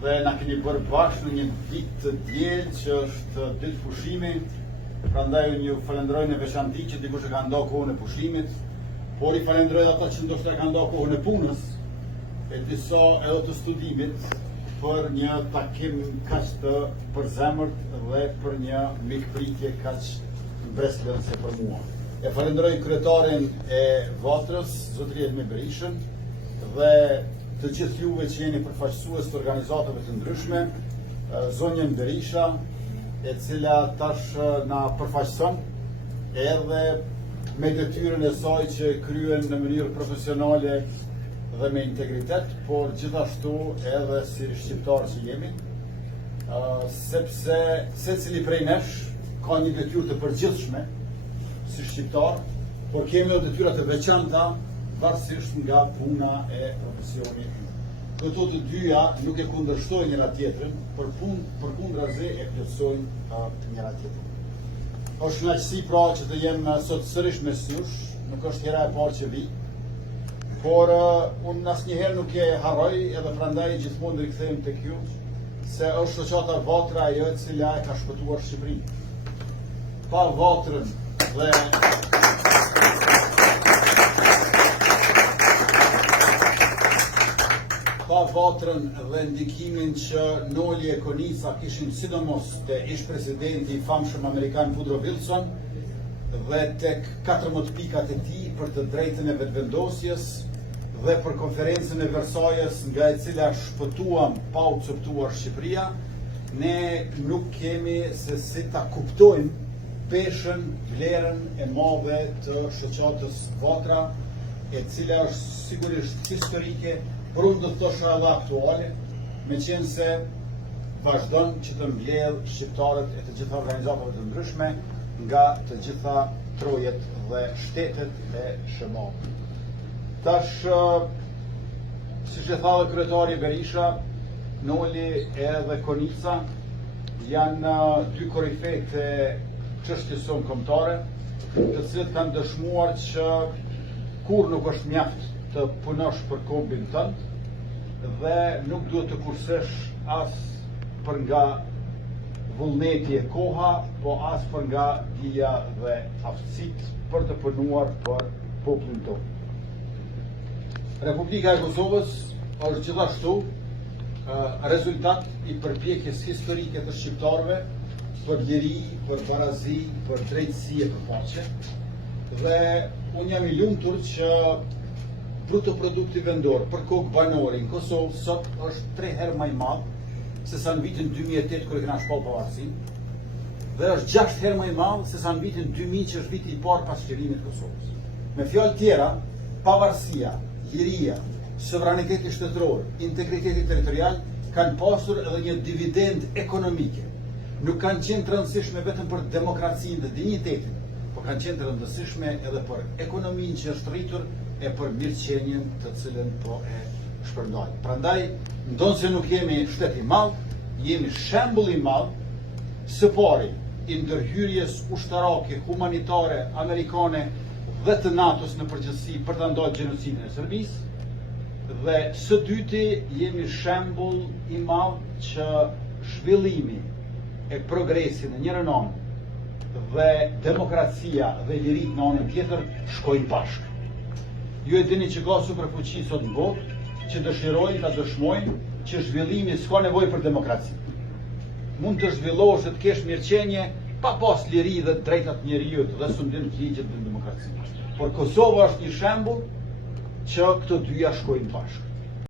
dhe na keni bërë bashkë në një ditë të diel që është ditë pushimi. Prandaj unë ju falenderoj në veçantë që dikush e ka ndonë kohën e pushimit, por i falenderoj ata që ndoshta ka ndonë kohën e punës, e disa edhe të studimit, për një takim kaq të përzemërt dhe për një mikpritje kaq mbretërese për mua. E falenderoj kryetarin e Vatrës, zotëri Elmi Berishën, dhe të gjithë juve që jeni përfaqësues të organizatave të ndryshme, zonjën Berisha, e cila tash na përfaqëson edhe me detyrën e saj që kryen në mënyrë profesionale dhe me integritet, por gjithashtu edhe si shqiptarë që jemi, sepse secili prej nesh ka një detyrë të përgjithshme si shqiptar, por kemi edhe detyra të veçanta varësisht nga puna e profesionit. Këto të dyja nuk e kundërshtojnë njëra tjetrën, për kundrazi e plotësojnë njëra tjetrën. Është kënaqësi pra që të jem sot sërish mes jush, nuk është hera e parë që vi, por unë asnjëherë nuk e harroj edhe prandaj gjithmonë rikthehem tek ju, se është shoqata Vatra ajo e cila e ka shpëtuar Shqipërinë. Pa Vatrën dhe pa Vatrën dhe ndikimin që Noli e Konica kishin sidomos te ish presidenti i famshëm amerikan Woodrow Wilson dhe tek 14 pikat e tij për të drejtën e vetëvendosjes dhe për konferencën e Versailles nga e cila shpëtuam pa u coptuar Shqipëria, ne nuk kemi se si ta kuptojmë peshën, vlerën e madhe të shoqatës Vatra, e cila është sigurisht historike, por unë do të thosha edhe aktuale, me qenë se vazhdon që të mbledh shqiptarët e të gjitha organizatave të ndryshme nga të gjitha trojet dhe shtetet e shëmbull. Tash, siç e tha dhe kryetari Berisha, Noli edhe Konica janë dy korifejt e çështjes sonë kombëtare, të cilët kanë dëshmuar që kur nuk është mjaft të punosh për kombin tënd dhe nuk duhet të kursesh as për nga vullneti e koha, po as për nga dija dhe aftësitë për të punuar për popullin tonë. Republika e Kosovës është gjithashtu rezultat i përpjekjes historike të shqiptarëve për liri, për barazi, për drejtësi e për paqe. Dhe unë jam i lumtur që bruto produkti vendor për kokë banore në Kosovë sot është 3 herë më i madh se sa në vitin 2008 kur e kena shpall pavarësinë, dhe është 6 herë më i madh se sa në vitin 2000 që është viti i parë pas çlirimit të Kosovës. Me fjalë tjera, pavarësia, liria, sovraniteti shtetëror, integriteti territorial kanë pasur edhe një dividend ekonomike. Nuk kanë qenë të rëndësishme vetëm për demokracinë dhe dinjitetin, por kanë qenë të rëndësishme edhe për ekonominë që është rritur e për mirëqenien të cilën po e shpërndajmë. Prandaj, ndonse nuk jemi shtet i madh, jemi shembull i madh së pari i ndërhyrjes ushtarake, humanitare, amerikane dhe të NATO-s në përgjithësi për ta ndalë gjenocidin e Serbisë, dhe së dyti jemi shembull i madh që zhvillimi e progresi në njërin anë dhe demokracia dhe lirit në anën tjetër shkojnë bashkë. Ju e dini që ka superfuqi sot në botë që dëshirojnë ta dëshmojnë që zhvillimi s'ka nevojë për demokraci. Mund të zhvillohesh dhe të kesh mirëqenie pa pas liri dhe drejtat njerëzit dhe sundim të ligjit dhe demokraci. Por Kosova është një shembull që këto dyja shkojnë bashkë.